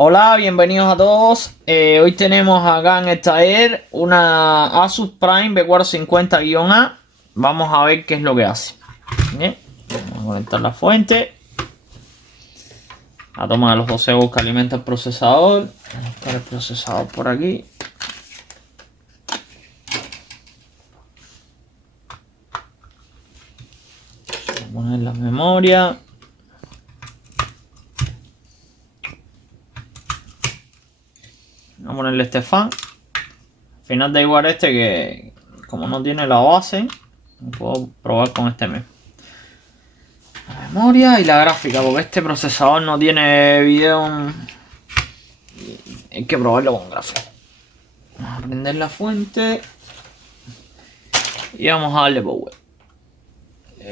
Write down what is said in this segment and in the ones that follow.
Hola, bienvenidos a todos. Hoy tenemos acá en el taller una Asus Prime B450-A. Vamos a ver qué es lo que hace. Bien, vamos a conectar la fuente. La toma de los 12 volts que alimenta el procesador. Vamos a buscar el procesador por aquí. Vamos a poner la memoria. Vamos a ponerle este fan. Al final da igual este, que como no tiene la base, puedo probar con este mismo. La memoria y la gráfica, porque este procesador no tiene video. Hay que probarlo con gráfica. Vamos a prender la fuente y vamos a darle power.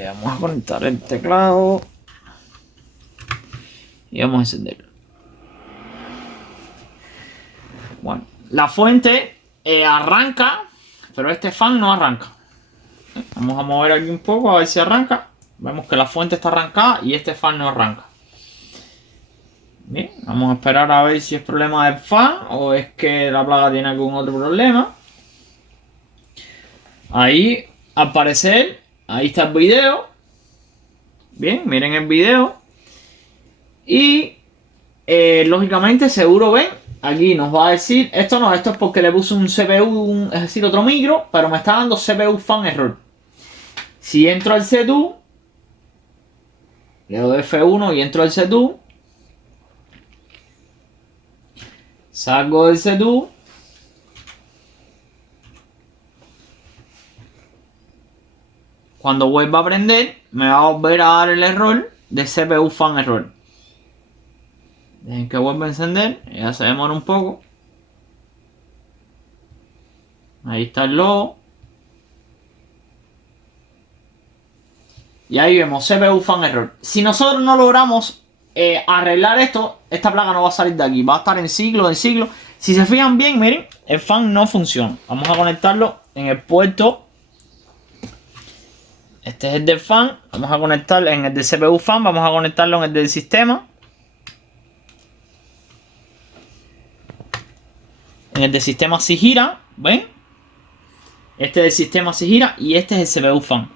Vamos a conectar el teclado y vamos a encenderlo. Bueno, la fuente arranca, pero este fan no arranca. Vamos a mover aquí un poco a ver si arranca. Vemos que la fuente está arrancada y este fan no arranca. Bien, vamos a esperar a ver si es problema del fan o es que la placa tiene algún otro problema. Ahí, al parecer, ahí está el video. Bien, miren el video. Y lógicamente, seguro ven, aquí nos va a decir, esto es porque le puse un CPU, es decir, otro micro, pero me está dando CPU fan error. Si entro al CPU, le doy F1 y entro al CPU. Salgo del CPU. Cuando vuelva a prender, me va a volver a dar el error de CPU fan error. Dejen que vuelva a encender. Ya se demora un poco. Ahí está el logo. Y ahí vemos CPU fan error. Si nosotros no logramos arreglar esto, esta placa no va a salir de aquí. Va a estar en ciclo, en ciclo. Si se fijan bien, miren, el fan no funciona. Vamos a conectarlo en el puerto. Este es el del fan. Vamos a conectarlo en el de CPU fan. Vamos a conectarlo en el del sistema. En el del sistema sí gira. ¿Ven? Este del sistema sí gira. Y este es el CPU fan.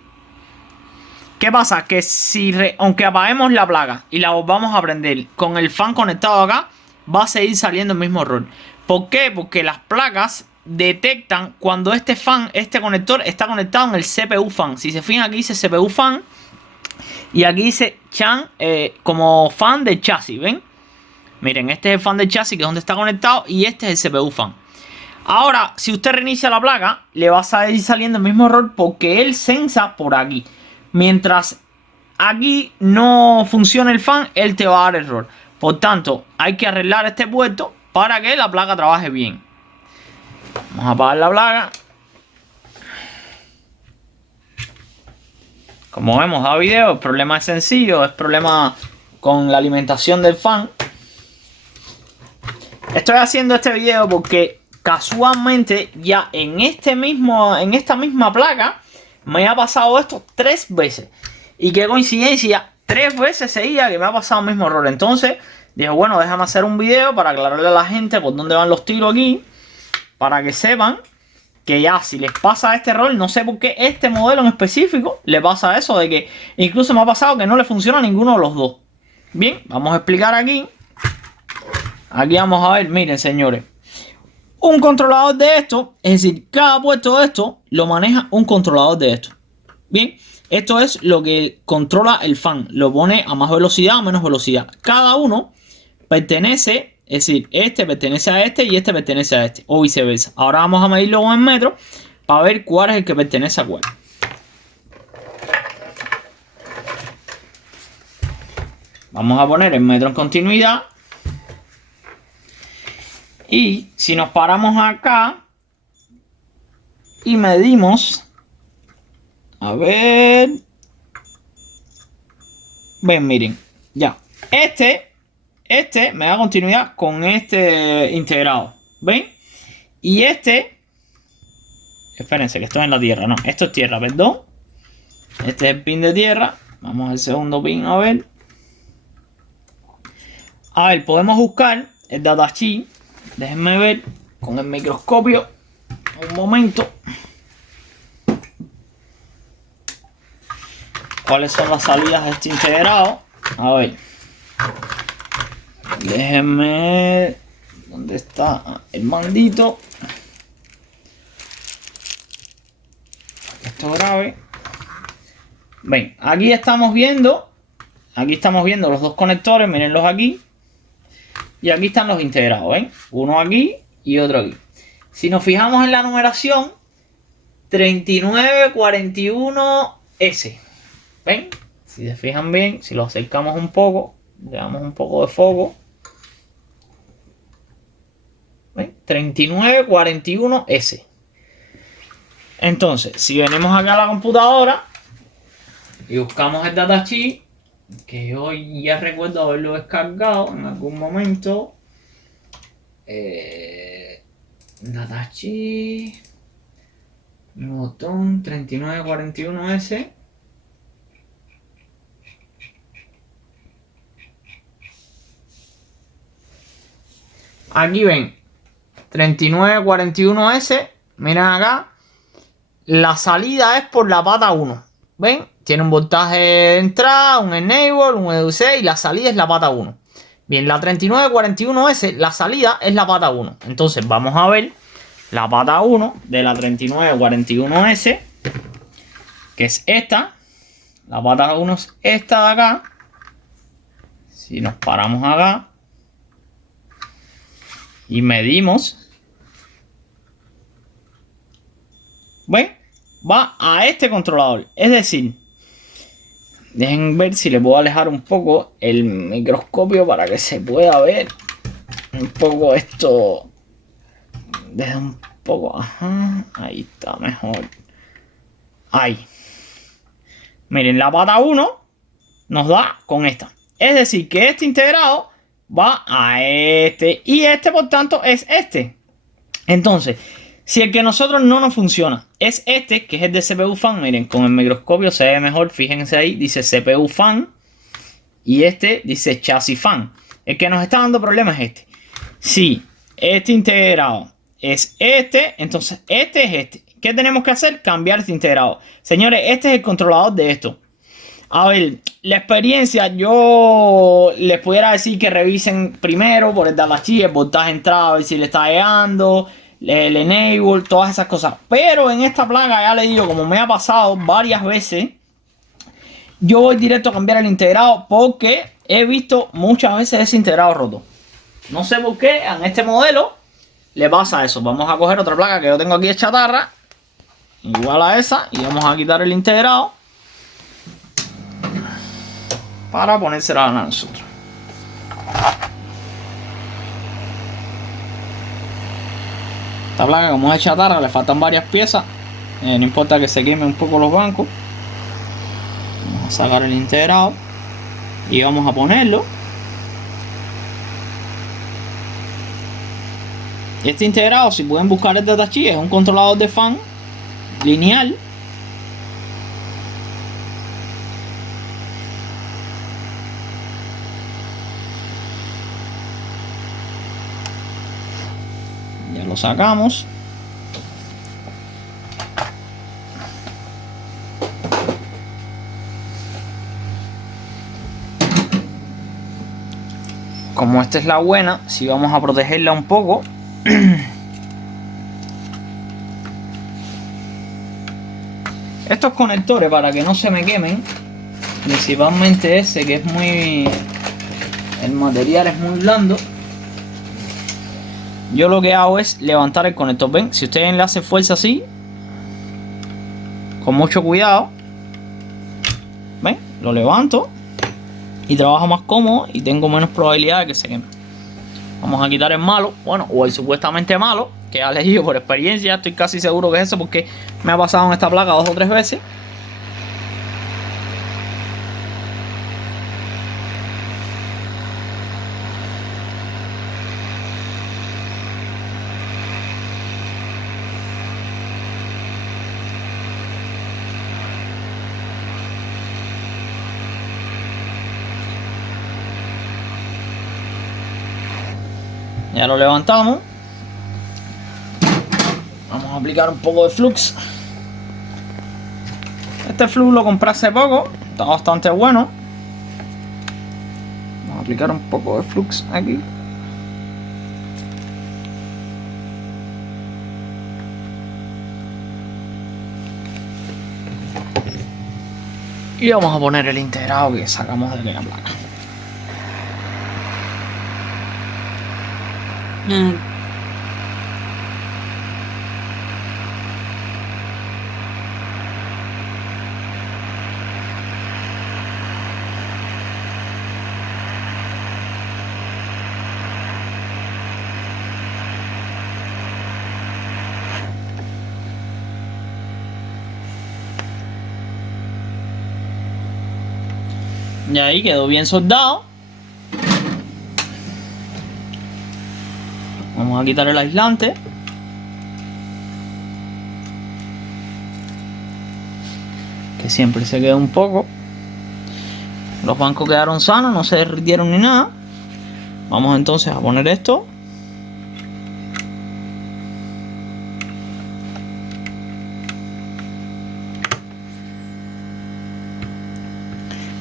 ¿Qué pasa? Que si aunque apaguemos la placa y la volvamos a prender con el fan conectado acá, va a seguir saliendo el mismo error. ¿Por qué? Porque las placas detectan cuando este fan, este conector está conectado en el CPU fan. Si se fijan, aquí dice CPU fan y aquí dice chan como fan del chasis, ¿ven? Miren, este es el fan del chasis, que es donde está conectado, y este es el CPU fan. Ahora, si usted reinicia la placa, le va a seguir saliendo el mismo error porque él sensa por aquí. Mientras aquí no funcione el fan, él te va a dar error. Por tanto, hay que arreglar este puerto para que la placa trabaje bien. Vamos a apagar la placa. Como vemos a video, el problema es sencillo. Es problema con la alimentación del fan. Estoy haciendo este video porque casualmente ya en esta misma placa me ha pasado esto 3 veces. Y qué coincidencia, 3 veces seguía que me ha pasado el mismo error. Entonces dije, bueno, déjame hacer un video para aclararle a la gente por dónde van los tiros aquí. Para que sepan que ya si les pasa este error, no sé por qué este modelo en específico le pasa eso. De que incluso me ha pasado que no le funciona a ninguno de los dos. Bien, vamos a explicar aquí. Aquí vamos a ver, miren señores. Un controlador de esto, es decir, cada puerto de esto lo maneja un controlador de esto. Bien, esto es lo que controla el fan. Lo pone a más velocidad o menos velocidad. Cada uno pertenece, es decir, este pertenece a este y este pertenece a este. O viceversa. Ahora vamos a medirlo en metros para ver cuál es el que pertenece a cuál. Vamos a poner el metro en continuidad. Y si nos paramos acá y medimos, a ver, ven, miren, ya, este me da continuidad con este integrado, ¿ven? Y espérense que esto es en la tierra, no, esto es tierra, perdón. Este es el pin de tierra, vamos al segundo pin, a ver. A ver, podemos buscar el datasheet. Déjenme ver con el microscopio un momento cuáles son las salidas de este integrado. A ver, déjenme, ¿dónde está el mandito? Esto grave. Ven, aquí estamos viendo los dos conectores, mírenlos aquí. Y aquí están los integrados, ¿ven? Uno aquí y otro aquí. Si nos fijamos en la numeración, 3941S. ¿Ven? Si se fijan bien, si lo acercamos un poco, le damos un poco de foco. ¿Ven? 3941S. Entonces, si venimos acá a la computadora y buscamos el datasheet, que yo ya recuerdo haberlo descargado en algún momento. Datasheet, mi botón 3941S. Aquí ven 3941S. Miren acá. La salida es por la pata 1. ¿Ven? Tiene un voltaje de entrada, un enable, un EDC y la salida es la pata 1. Bien, la 3941S, la salida es la pata 1. Entonces vamos a ver la pata 1 de la 3941S, que es esta. La pata 1 es esta de acá. Si nos paramos acá y medimos, ¿ven? Va a este controlador. Es decir, dejen ver si le puedo alejar un poco el microscopio para que se pueda ver un poco esto. Desde un poco. Ajá, ahí está mejor. Ahí. Miren, la pata 1 nos da con esta. Es decir, que este integrado va a este. Y este, por tanto, es este. Entonces, si el que nosotros no nos funciona es este, que es el de CPU fan, miren, con el microscopio se ve mejor, fíjense ahí, dice CPU fan y este dice chasis fan. El que nos está dando problemas es este. Si este integrado es este, entonces este es este. ¿Qué tenemos que hacer? Cambiar este integrado. Señores, este es el controlador de esto. A ver, la experiencia, yo les pudiera decir que revisen primero por el datasheet, el voltaje entrada, a ver si le está llegando, el enable, todas esas cosas. Pero en esta placa, ya les digo, como me ha pasado varias veces, yo voy directo a cambiar el integrado porque he visto muchas veces ese integrado roto. No sé por qué en este modelo le pasa eso. Vamos a coger otra placa que yo tengo aquí de chatarra, igual a esa, y vamos a quitar el integrado para ponérsela a nosotros. Esta placa, como es de chatarra, le faltan varias piezas. No importa que se quemen un poco los bancos. Vamos a sacar el integrado y vamos a ponerlo. Este integrado, si pueden buscar el datasheet, es un controlador de fan lineal. Ya lo sacamos. Como esta es la buena, si vamos a protegerla un poco. Estos conectores, para que no se me quemen, principalmente ese que es muy... el material es muy blando. Yo lo que hago es levantar el conector. Ven, si ustedes le hacen fuerza así, con mucho cuidado, ven, lo levanto y trabajo más cómodo y tengo menos probabilidad de que se queme. Vamos a quitar el malo, bueno, o el supuestamente malo, que ya les digo por experiencia, estoy casi seguro que es eso porque me ha pasado en esta placa 2 o 3 veces. Ya lo levantamos. Vamos a aplicar un poco de flux. Este flux lo compré hace poco. Está bastante bueno. Vamos a aplicar un poco de flux aquí. Y vamos a poner el integrado que sacamos de la placa. Y ahí quedó bien soldado. Vamos a quitar el aislante. Que siempre se queda un poco. Los bancos quedaron sanos, no se derritieron ni nada. Vamos entonces a poner esto.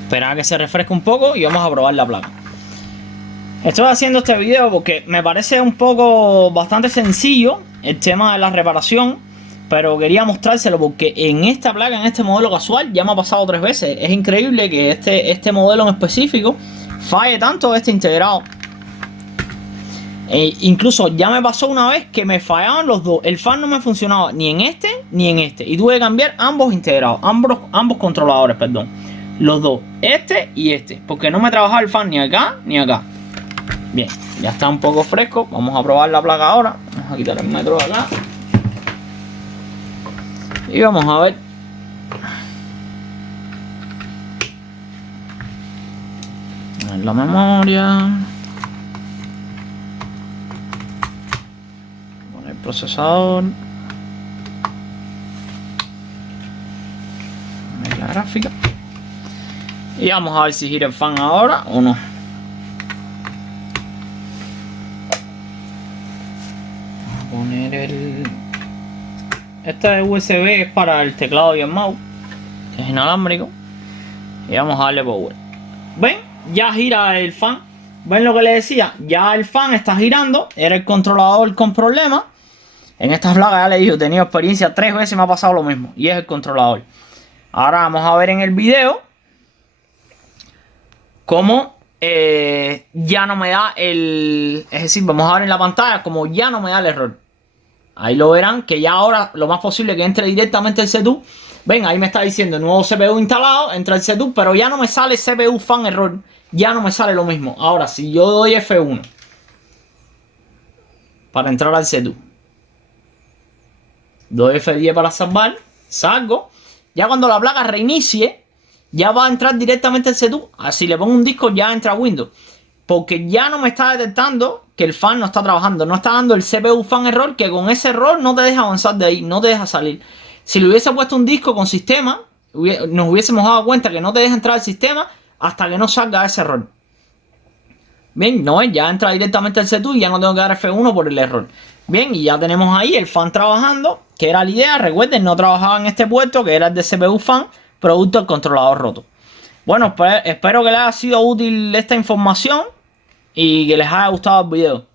Esperar a que se refresque un poco y vamos a probar la placa. Estoy haciendo este video porque me parece un poco bastante sencillo el tema de la reparación, pero quería mostrárselo porque en esta placa, en este modelo casual, ya me ha pasado 3 veces. Es increíble que este modelo en específico falle tanto este integrado. Incluso ya me pasó una vez que me fallaban los dos. El fan no me funcionaba ni en este ni en este. Y tuve que cambiar ambos integrados, ambos controladores, perdón. Los dos, este y este, porque no me trabajaba el fan ni acá ni acá. Bien, ya está un poco fresco. Vamos a probar la placa ahora. Vamos a quitar el metro de acá. Y vamos a ver. A ver la memoria. Poner el procesador. Poner la gráfica. Y vamos a ver si gira el fan ahora o no. Vamos a poner el... Este USB es para el teclado y el mouse, que es inalámbrico. Y vamos a darle power. ¿Ven? Ya gira el fan. ¿Ven lo que les decía? Ya el fan está girando. Era el controlador con problemas. En estas placas ya les digo, he tenido experiencia 3 veces, me ha pasado lo mismo. Y es el controlador. Ahora vamos a ver en el video como ya no me da el... Es decir, vamos a ver en la pantalla como ya no me da el error. Ahí lo verán que ya ahora lo más posible que entre directamente el setup. Ven, ahí me está diciendo nuevo CPU instalado, entra el setup, pero ya no me sale CPU fan error. Ya no me sale lo mismo. Ahora, si yo doy F1 para entrar al setup, doy F10 para salvar, salgo. Ya cuando la placa reinicie, ya va a entrar directamente el setup. Si le pongo un disco ya entra Windows. Porque ya no me está detectando que el fan no está trabajando. No está dando el CPU fan error, que con ese error no te deja avanzar de ahí. No te deja salir. Si le hubiese puesto un disco con sistema, nos hubiésemos dado cuenta que no te deja entrar al sistema hasta que no salga ese error. Bien, no es, ya entra directamente el setup y ya no tengo que dar F1 por el error. Bien, y ya tenemos ahí el fan trabajando, que era la idea. Recuerden, no trabajaba en este puerto, que era el de CPU fan, producto del controlador roto. Bueno, pues espero que les haya sido útil esta información y que les haya gustado el video.